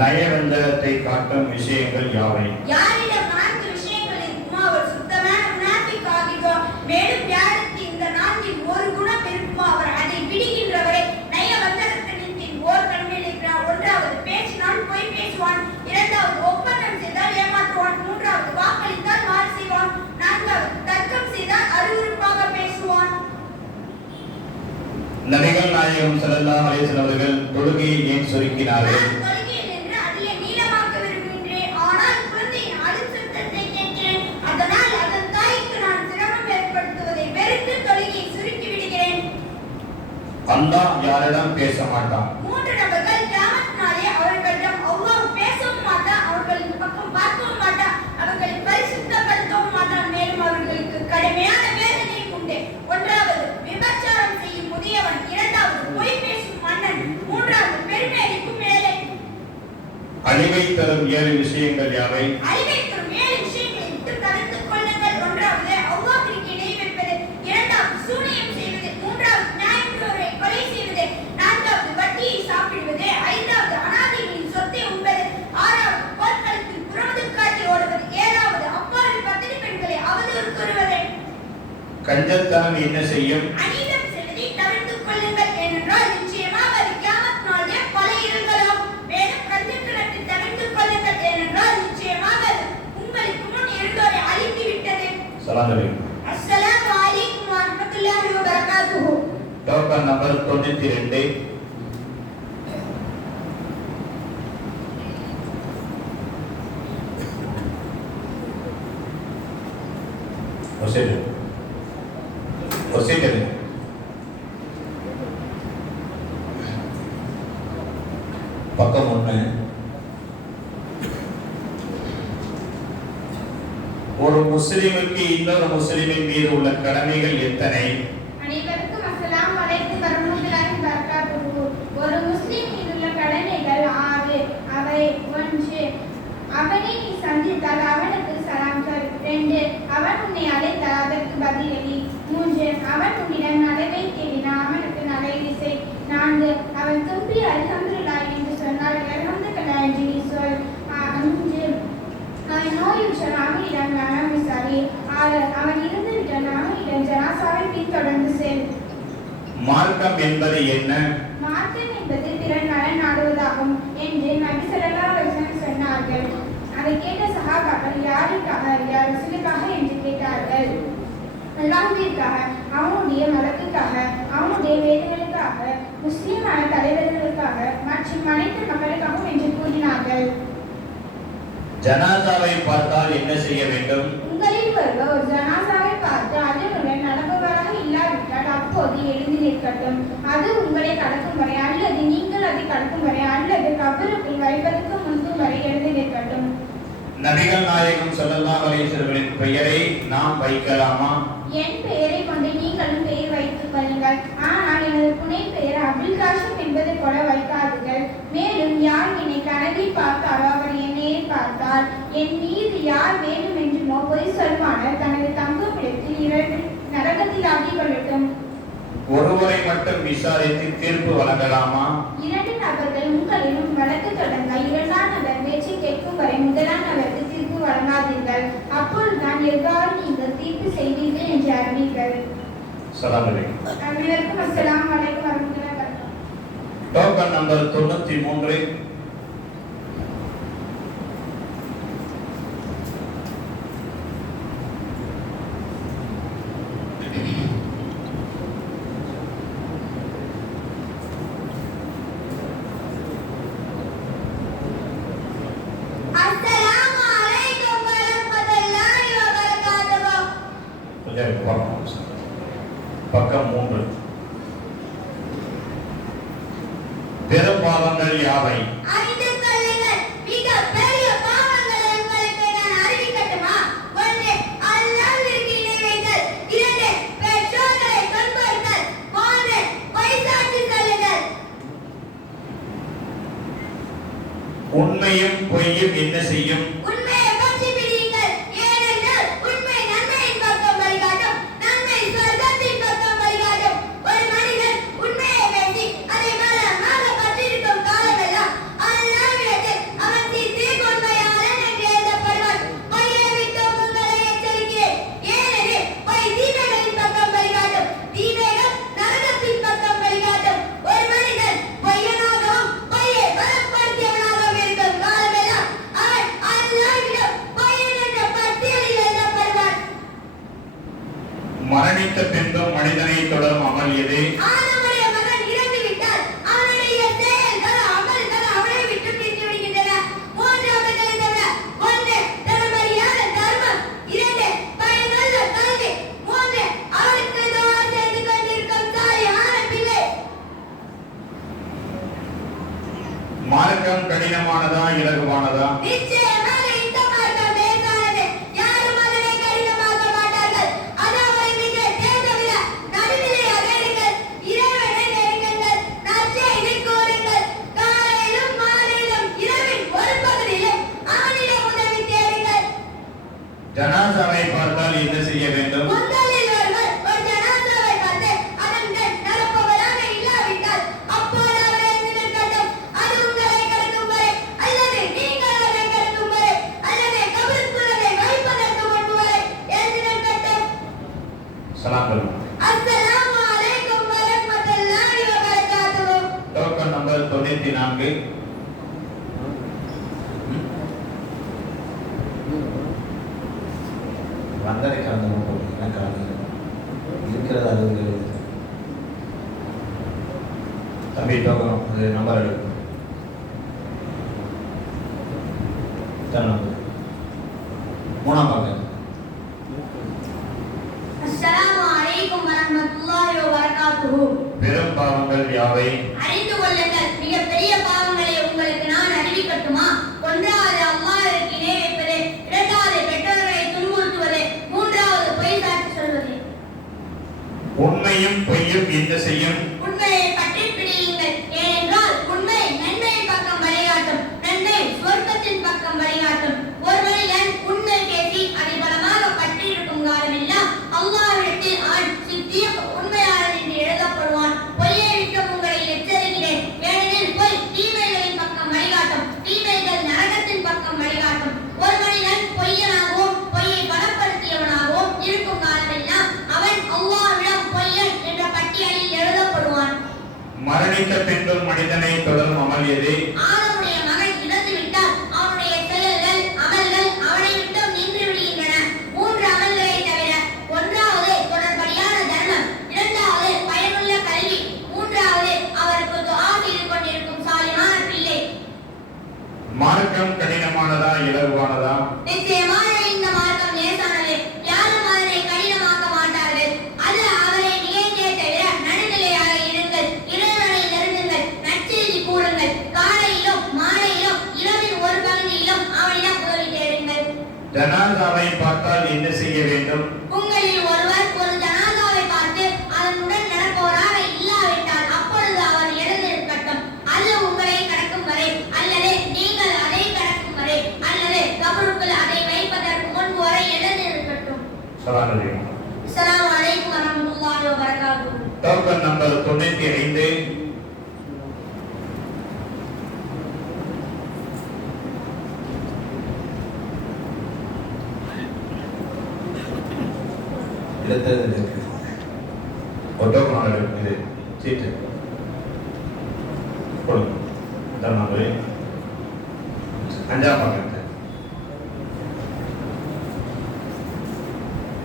நயவஞ்சகத்தை காட்டும் விஷயங்கள் யாவை? யாரிடம் நான்கு விஷயங்கள் இருக்குமோ அவர் சுத்தமான முனாஃபிக் ஆகிறார் மேலும் யாருக்கு இந்த நான்கில் ஒரு குணம் இருக்குமோ அவர் அதை விடுகின்றவரை. நய வந்தகத்தின் ஓர் தன்மையில் இருக்கிறார். ஒன்றாவது பேசினால் பொய் பேசுவான். இரண்டாவது ஒப்பந்தம் செய்தால் ஏமாற்றுவான். மூன்றாவது வாக்களித்தால் மாறு செய்வான். நான்காவது தர்க்கம் செய்தால் அருவருப்பாக பேசுவான். நபிகள் நாயகம் அலைஹி வஸல்லம் அவர்கள் தொழுகையை ஏன் சுருக்கினார்கள்? அல்லாஹ் யாரிடம் பேச மாட்டான். மூன்று நபர்கள் கிராமத்தினாலே அவர்களிடம் அல்லாஹ் பேசவும் மாட்டான் அவர்களின் பக்கம் பார்க்கவும் மாட்டான் அவர்களை பரிசுத்தப்படுத்தவும் மாட்டான் மேலும் அவர்களுக்கு கடுமையான வேதனை உண்டு. ஒன்றாவது விபச்சாரம் செய்யும் முதியவன். இரண்டாவது பொய் பேசும் மன்னன். மூன்றாவது பெருமை அளிக்கும் ஏழை அழிவை தரும் ஏழு விஷயங்கள் யாவை? அலைக்கும் வரஹ்மத்துல்லாஹி வபரகாத்துஹு. டோக்கன் நம்பர் தொண்ணூத்தி ரெண்டு ஒசேடு ஒரு முஸ்லிமுக்கு இன்னொரு முஸ்லிமின் மீது உள்ள கடமைகள் எத்தனை? ஒரு முஸ்லிம் மீதுள்ள கடமைகள் ஆறு. அவை ஒன்று அவனை நீ சந்தித்தால் அவனுக்கு சலாம் சொல் ரெண்டு அவன் உன்னை அழைத்தால் அதற்கு பதிலளி மூன்று அவன் உன்னிடம் நலவை தேடினால் அவனுக்கு நலவை செய் நான்கு அவன் தும்பி அல்ஹம்துலில்லாஹ் என்று சொன்னால் அல்ஹம்துலில்லாஹ் என்று நீ சொல் ஆ- அஞ்சு அவன் அவனிடம் நலம் விசாரி அவன் இருந்து விட்டான் அவனிடம் ஜனாசாவை பின்தொடர்ந்து செல். மார்க்கம் என்பது என்ன? மார்க்கம் என்பது பிறர் நலன் நாடுவதாகும் என்று நபி வஸல்லம் சொன்னார்கள். அதை கேட்ட சஹாபாக்கள் யாருக்காக? யார் ரசூலுக்காக? என்று கேட்டார்கள். அல்லாஹ்விற்காக அவனுடைய மதத்துக்காக அவனுடைய வேதங்களுக்காக முஸ்லிமான தலைவர்களுக்காக மற்றும் அனைத்து மக்களுக்காகவும் என்று கூறினார்கள். ஜனாசாவை பார்த்தால் என்ன செய்ய வேண்டும்? உங்களில் ஒருவர் ஒரு ஜனாசாவை பார்த்து அதனுடன் நடப்பவராக இல்லாவிட்டால் அப்போது எழுந்து நிற்கட்டும். அது உங்களை கடக்கும் வரை அல்லது நீங்கள் அதை கடக்கும் வரை அல்லது கபருக்குள் வைப்பதற்கு முன்பும் வரை எழுந்து நிற்கட்டும். நபிகள் நாயகம் அலைஹி வஸல்லம் பெயரை நாம் வைக்கலாமா? என் பெயரை கொண்டு நீங்களும் பெயர் வைத்துக் கொள்ளுங்கள். ஆனால் எனது புனை பெயர் அபுல் காஷிம் என்பதை போல வைக்காதீர்கள். மேலும் யார் என்னை கனவில் பார்த்தாரோ அவர் பார்த்தார் என் மீது யார் வேண்டும் என்று பொய் சொல்வானர் தனது தங்குமிடத்தில் இரண்டு நரகத்தில் ஆகிக் கொள்ளட்டும் ஒருவரை மட்டும் விசாரித்து தீர்ப்பு வழங்கலாமா? இரண்டு நபர்கள் உங்களிடம் வழக்கு தொடங்க இரண்டாம் நபர் பேச்சு கேட்கும் வரை முதலாம் நபருக்கு தீர்ப்பு வழங்காதீர்கள். அப்பொழுதுதான் எவ்வாறு நீங்கள் தீர்ப்பு செய்வீர்கள்? என்று அறிவீர்கள். அனைவருக்கும் அஸ்ஸலாமு அலைக்கும் வரமத்துல்லாஹி டோக்கன் நம்பர் தொண்ணூத்தி மூன்று. பெற்றோர்களை துன்புறுத்தல் மூன்று பொய் சாட்சி சொல்லுங்கள். உண்மையும் பொய்யும் என்ன செய்யும்? பந்தரை கலந்தவங்க போட்டிங்கன்னா கலந்து இருக்கிறது அது தம்பி டோக்கன் நம்பர் எடுக்கணும் అనేది இந்த தேர்தலுக்கு ஒட்டோமாளர்கள்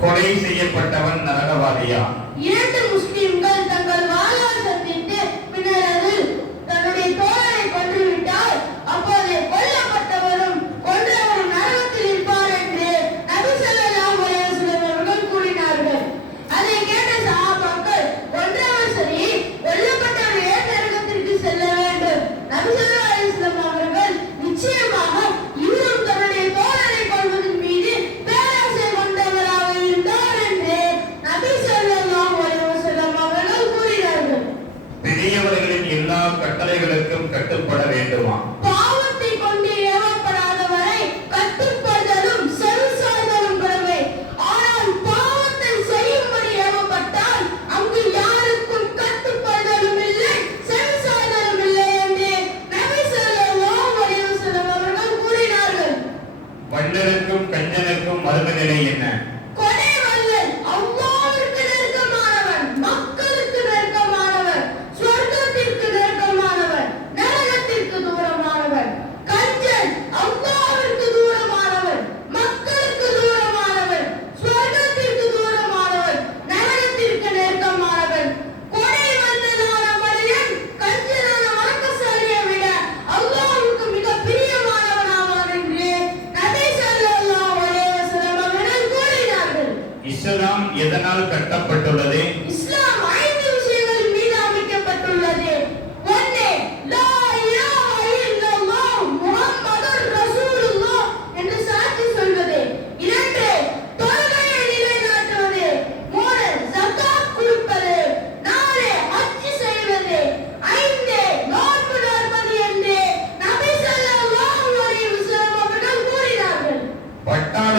கொலை செய்யப்பட்டவன் நரகவாதியா? இரண்டு முஸ்லிம்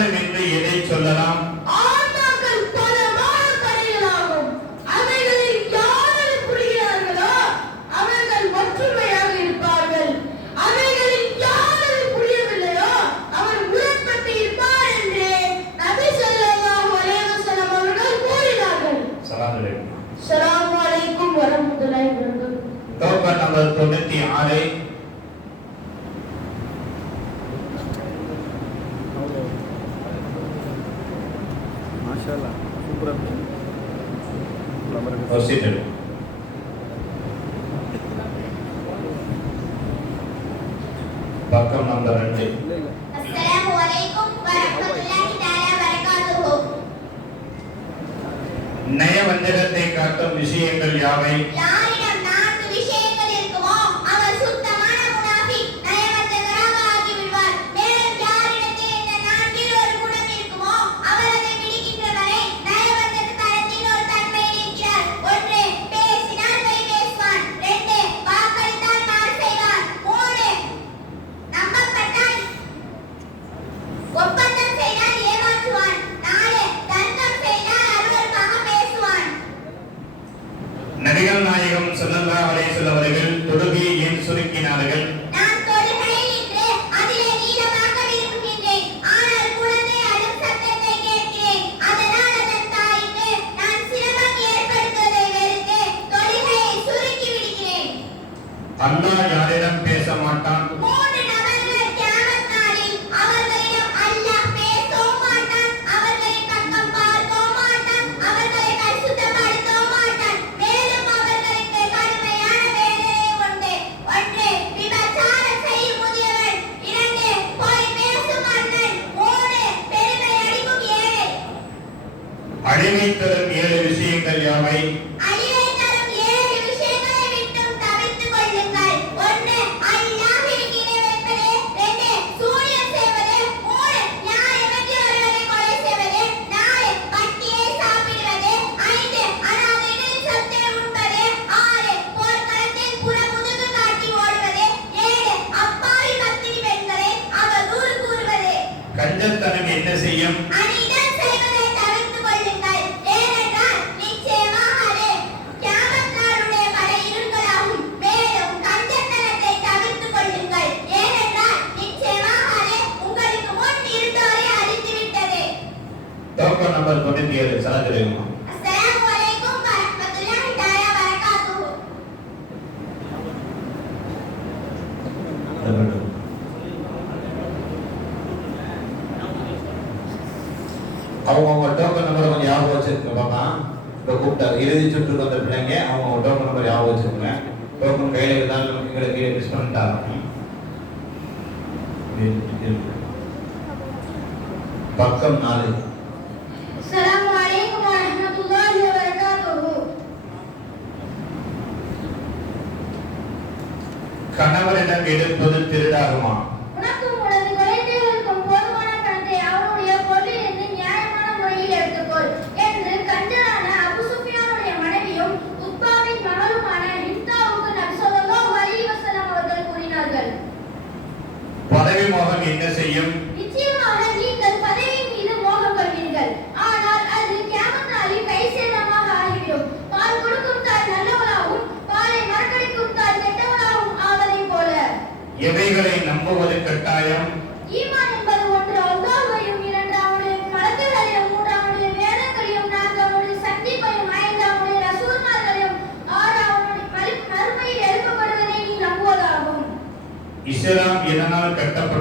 probablemente వందిరతే కర్తం విషయకల్ యాభై அண்ணா அவங்கவுங்க டோக்கன் நம்பரை கொஞ்சம் ஞாபகம் வச்சுருக்கோம்னா இப்போ கூப்பிட்டாரு. இறுதி சுற்றுக்கு வந்த பிள்ளைங்க அவங்க டோக்கன் நம்பர் ஞாபகம் வச்சுருக்கோங்க டோக்கன் கையில் இருந்தாலும் எங்களுக்கு மிஸ் பண்ணிட்டாங்க. பக்கம் நாலு. கணவரிடம் எடுப்பது திருடாகுமா?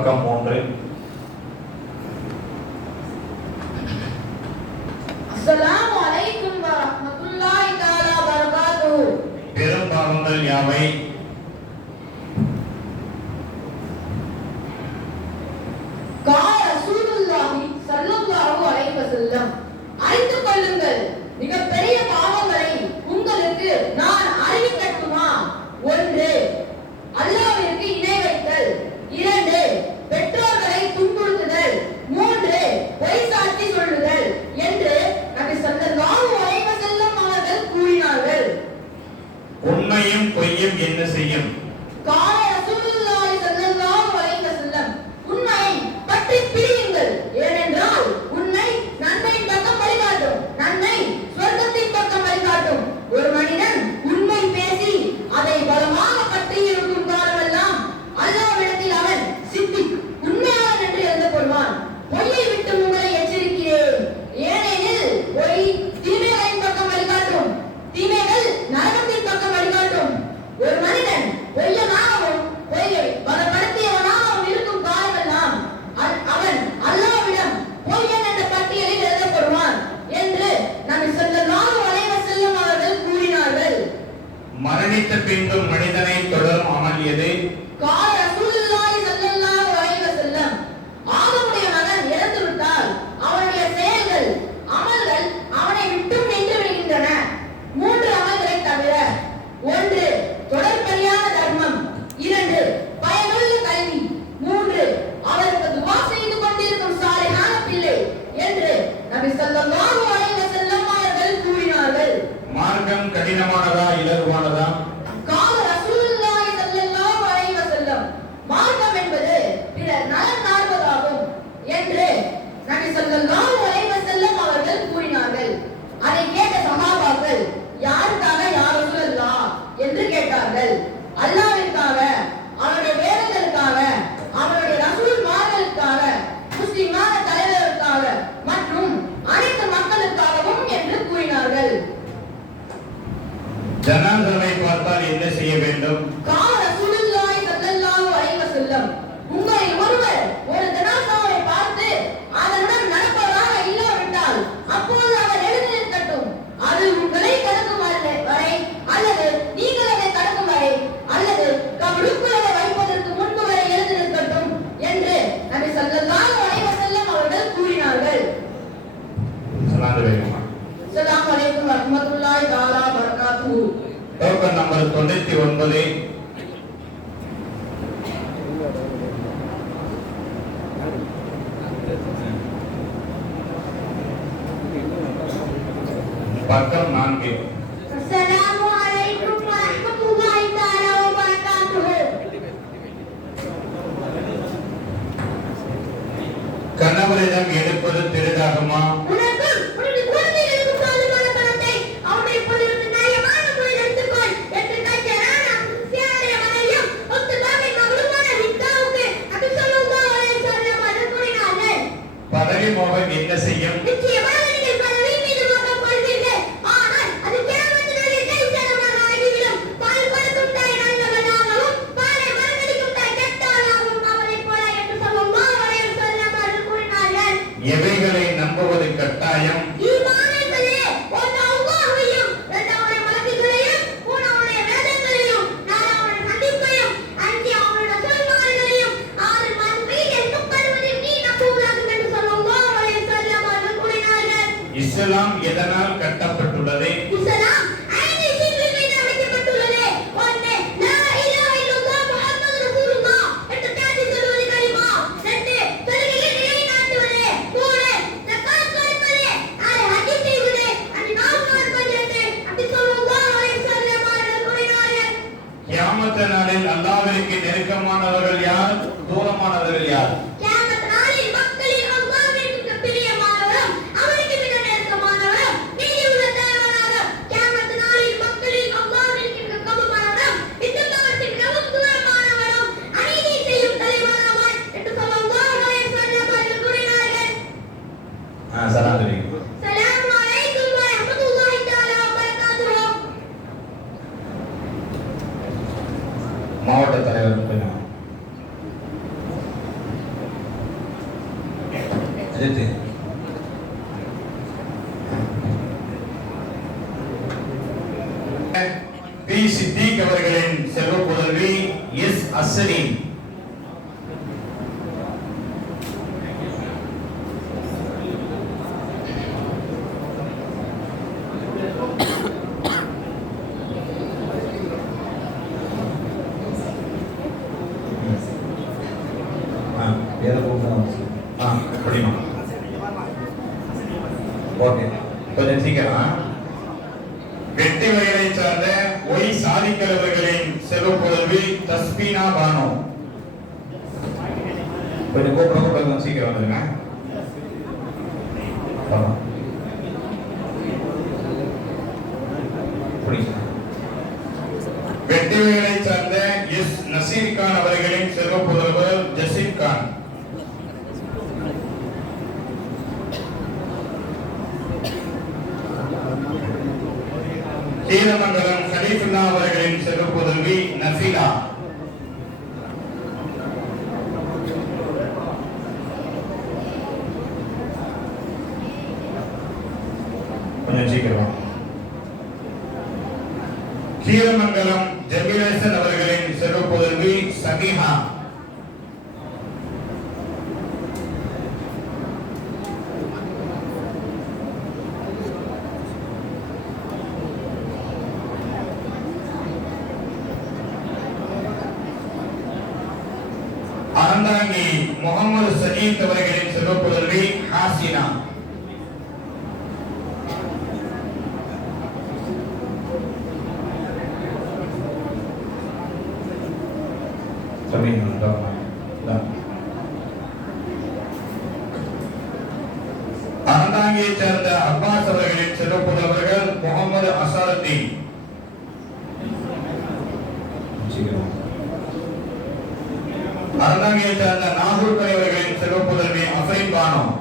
para வேண்டும் தொண்ணூத்தி ஒன்பது. பக்கம் நான்கு. கணவரிடம் எடுப்பது திருடாகுமா செல்லாம் ஆ அப்படிமா ஓகே. கொஞ்சம் சீக்கிரமா வெற்றி வகைகளை சார்ந்த ஒய் சாதிக்கிறவர்களின் செல்வப்புதல்வி தஸ்பீனா பானோ. கொஞ்சம் கூப்பிட கூட சீக்கிரம் வந்துருங்க. வெற்றி வகைகளை சார்ந்த எஸ் நசீருக்கான நஃபிலா கொஞ்சம் சீக்கிரம் ஸ்ரீரமங்கலம் ஜெமினேஸ்வர சமயங்கள் அறந்தாங்கியை சேர்ந்த அப்பாஸ் அவர்களின் சிறப்புதவர்கள் முகமது அசாருத்தீன் அறந்தாங்கியை சேர்ந்த நாகூர் தலைவர்களின் சிறப்புதவி அசைன் பானம்